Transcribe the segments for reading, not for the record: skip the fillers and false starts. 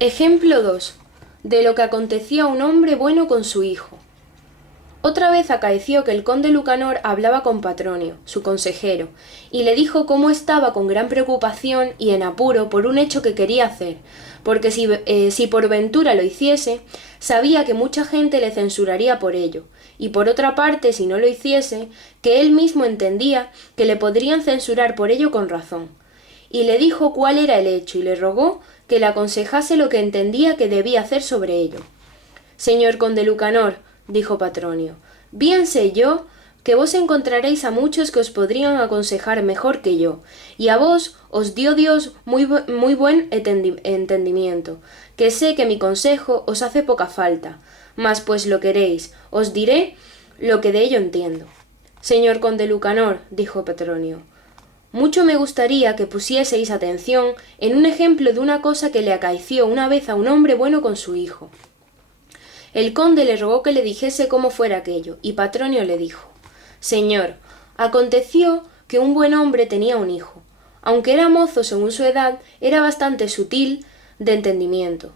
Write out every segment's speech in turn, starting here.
Ejemplo 2. De lo que acontecía a un hombre bueno con su hijo. Otra vez acaeció que el conde Lucanor hablaba con Patronio, su consejero, y le dijo cómo estaba con gran preocupación y en apuro por un hecho que quería hacer, porque si por ventura lo hiciese, sabía que mucha gente le censuraría por ello, y por otra parte, si no lo hiciese, que él mismo entendía que le podrían censurar por ello con razón. Y le dijo cuál era el hecho, y le rogó que le aconsejase lo que entendía que debía hacer sobre ello. Señor conde Lucanor, dijo Patronio, bien sé yo que vos encontraréis a muchos que os podrían aconsejar mejor que yo, y a vos os dio Dios muy buen entendimiento, que sé que mi consejo os hace poca falta, mas pues lo queréis, os diré lo que de ello entiendo. Señor conde Lucanor, dijo Patronio, mucho me gustaría que pusieseis atención en un ejemplo de una cosa que le acaeció una vez a un hombre bueno con su hijo. El conde le rogó que le dijese cómo fuera aquello, y Patronio le dijo: Señor, aconteció que un buen hombre tenía un hijo. Aunque era mozo según su edad, era bastante sutil de entendimiento.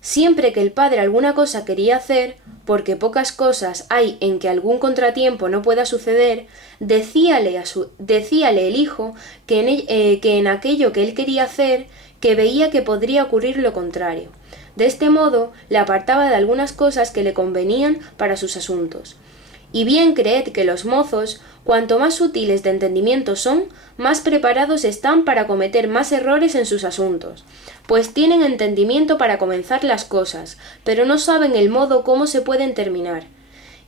Siempre que el padre alguna cosa quería hacer, porque pocas cosas hay en que algún contratiempo no pueda suceder, decíale el hijo que en aquello que él quería hacer, que veía que podría ocurrir lo contrario. De este modo le apartaba de algunas cosas que le convenían para sus asuntos. Y bien creed que los mozos, cuanto más sutiles de entendimiento son, más preparados están para cometer más errores en sus asuntos, pues tienen entendimiento para comenzar las cosas, pero no saben el modo cómo se pueden terminar,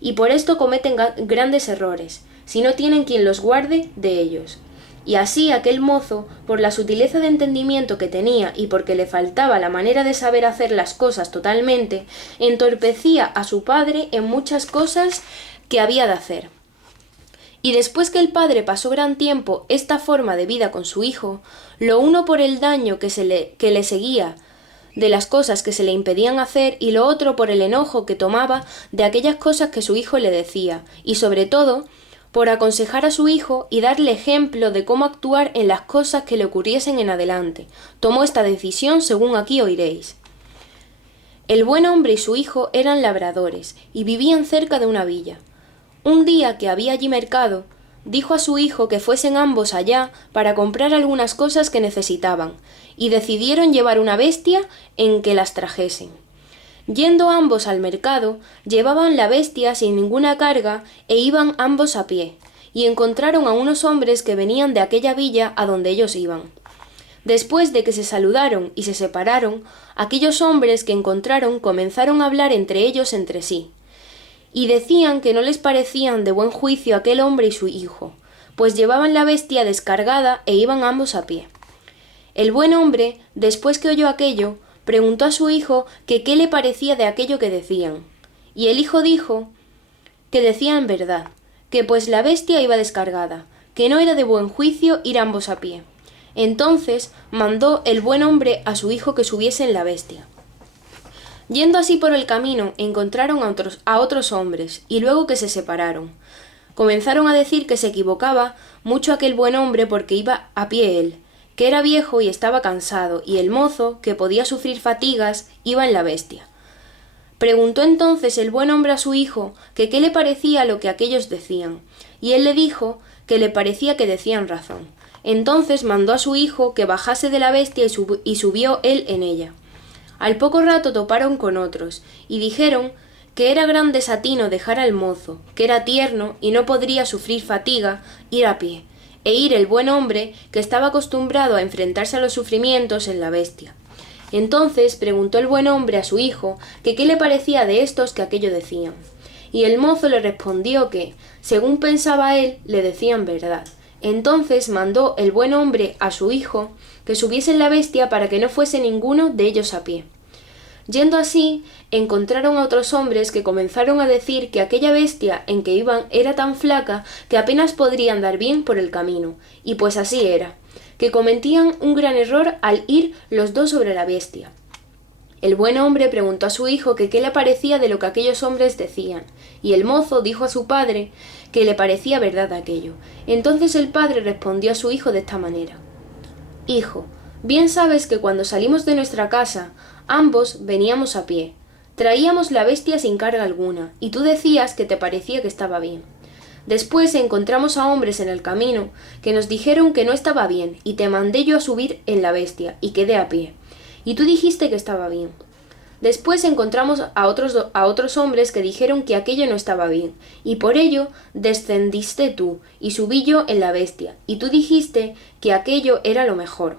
y por esto cometen grandes errores, si no tienen quien los guarde de ellos. Y así aquel mozo, por la sutileza de entendimiento que tenía y porque le faltaba la manera de saber hacer las cosas totalmente, entorpecía a su padre en muchas cosas que había de hacer. Y después que el padre pasó gran tiempo esta forma de vida con su hijo, lo uno por el daño que le seguía de las cosas que se le impedían hacer y lo otro por el enojo que tomaba de aquellas cosas que su hijo le decía, y sobre todo por aconsejar a su hijo y darle ejemplo de cómo actuar en las cosas que le ocurriesen en adelante. Tomó esta decisión según aquí oiréis. El buen hombre y su hijo eran labradores y vivían cerca de una villa. Un día que había allí mercado, dijo a su hijo que fuesen ambos allá para comprar algunas cosas que necesitaban, y decidieron llevar una bestia en que las trajesen. Yendo ambos al mercado, llevaban la bestia sin ninguna carga e iban ambos a pie, y encontraron a unos hombres que venían de aquella villa a donde ellos iban. Después de que se saludaron y se separaron, aquellos hombres que encontraron comenzaron a hablar entre ellos entre sí, y decían que no les parecían de buen juicio aquel hombre y su hijo, pues llevaban la bestia descargada e iban ambos a pie. El buen hombre, después que oyó aquello, preguntó a su hijo que qué le parecía de aquello que decían, y el hijo dijo que decían verdad, que pues la bestia iba descargada, que no era de buen juicio ir ambos a pie. Entonces mandó el buen hombre a su hijo que subiese en la bestia. Yendo así por el camino, encontraron a otros hombres, y luego que se separaron. Comenzaron a decir que se equivocaba mucho aquel buen hombre porque iba a pie él, que era viejo y estaba cansado, y el mozo, que podía sufrir fatigas, iba en la bestia. Preguntó entonces el buen hombre a su hijo que qué le parecía lo que aquellos decían, y él le dijo que le parecía que decían razón. Entonces mandó a su hijo que bajase de la bestia y subió él en ella. Al poco rato toparon con otros, y dijeron que era gran desatino dejar al mozo, que era tierno y no podría sufrir fatiga, ir a pie, e ir el buen hombre, que estaba acostumbrado a enfrentarse a los sufrimientos en la bestia. Entonces preguntó el buen hombre a su hijo que qué le parecía de estos que aquello decían. Y el mozo le respondió que, según pensaba él, le decían verdad. Entonces mandó el buen hombre a su hijo que subiese en la bestia para que no fuese ninguno de ellos a pie. Yendo así, encontraron a otros hombres que comenzaron a decir que aquella bestia en que iban era tan flaca que apenas podrían dar bien por el camino, y pues así era, que cometían un gran error al ir los dos sobre la bestia. El buen hombre preguntó a su hijo que qué le parecía de lo que aquellos hombres decían, y el mozo dijo a su padre que le parecía verdad aquello. Entonces el padre respondió a su hijo de esta manera: Hijo, Bien sabes que cuando salimos de nuestra casa, ambos veníamos a pie. Traíamos la bestia sin carga alguna, y tú decías que te parecía que estaba bien. Después encontramos a hombres en el camino que nos dijeron que no estaba bien, y te mandé yo a subir en la bestia, y quedé a pie. Y tú dijiste que estaba bien. Después encontramos a otros hombres que dijeron que aquello no estaba bien, y por ello descendiste tú, y subí yo en la bestia, y tú dijiste que aquello era lo mejor.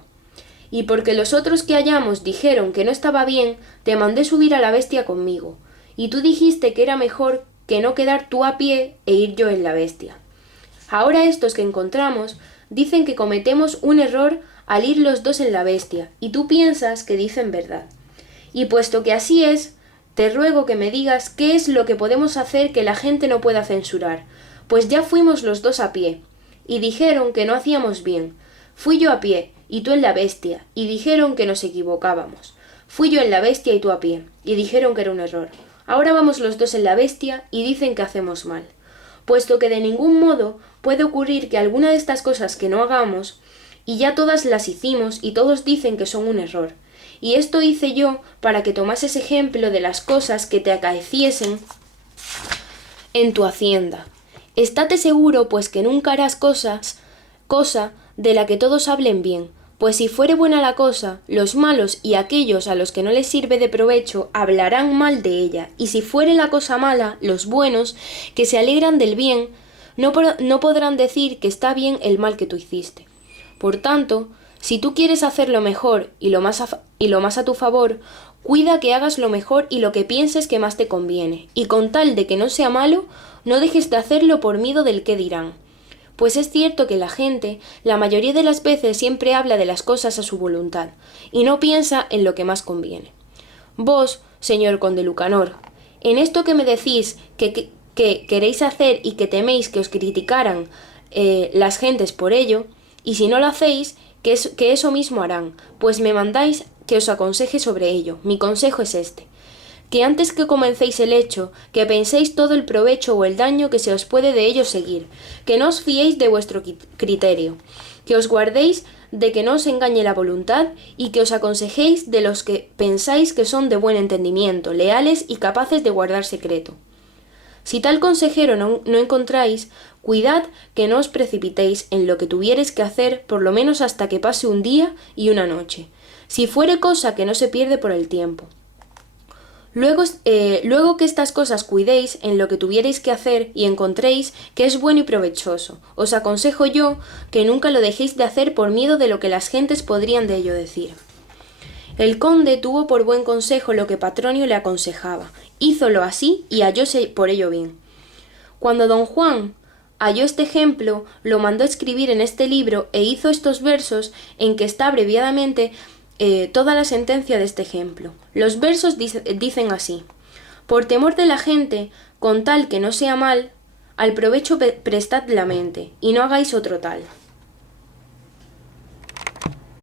Y porque los otros que hallamos dijeron que no estaba bien, te mandé subir a la bestia conmigo, y tú dijiste que era mejor que no quedar tú a pie e ir yo en la bestia. Ahora estos que encontramos dicen que cometemos un error al ir los dos en la bestia, y tú piensas que dicen verdad. Y puesto que así es, te ruego que me digas qué es lo que podemos hacer que la gente no pueda censurar, pues ya fuimos los dos a pie, y dijeron que no hacíamos bien. Fui yo a pie, y tú en la bestia, y dijeron que nos equivocábamos. Fui yo en la bestia y tú a pie, y dijeron que era un error. Ahora vamos los dos en la bestia y dicen que hacemos mal. Puesto que de ningún modo puede ocurrir que alguna de estas cosas que no hagamos, y ya todas las hicimos y todos dicen que son un error. Y esto hice yo para que tomases ejemplo de las cosas que te acaeciesen en tu hacienda. Estate seguro, pues, que nunca harás cosa de la que todos hablen bien, pues si fuere buena la cosa, los malos y aquellos a los que no les sirve de provecho hablarán mal de ella, y si fuere la cosa mala, los buenos, que se alegran del bien, no podrán decir que está bien el mal que tú hiciste. Por tanto, si tú quieres hacer lo mejor y lo más a tu favor, cuida que hagas lo mejor y lo que pienses que más te conviene, y con tal de que no sea malo, no dejes de hacerlo por miedo del qué dirán. Pues es cierto que la gente, la mayoría de las veces, siempre habla de las cosas a su voluntad, y no piensa en lo que más conviene. Vos, señor conde Lucanor, en esto que me decís que queréis hacer y que teméis que os criticaran las gentes por ello, y si no lo hacéis, que eso mismo harán, pues me mandáis que os aconseje sobre ello. Mi consejo es este: que antes que comencéis el hecho, que penséis todo el provecho o el daño que se os puede de ello seguir, que no os fiéis de vuestro criterio, que os guardéis de que no os engañe la voluntad y que os aconsejéis de los que pensáis que son de buen entendimiento, leales y capaces de guardar secreto. Si tal consejero no encontráis, cuidad que no os precipitéis en lo que tuviereis que hacer por lo menos hasta que pase un día y una noche, si fuere cosa que no se pierde por el tiempo. Luego que estas cosas cuidéis en lo que tuviereis que hacer y encontréis que es bueno y provechoso, os aconsejo yo que nunca lo dejéis de hacer por miedo de lo que las gentes podrían de ello decir. El conde tuvo por buen consejo lo que Patronio le aconsejaba, hízolo así y hallóse por ello bien. Cuando don Juan halló este ejemplo, lo mandó escribir en este libro e hizo estos versos en que está abreviadamente toda la sentencia de este ejemplo. Los versos dicen así: por temor de la gente, con tal que no sea mal, al provecho prestad la mente, y no hagáis otro tal.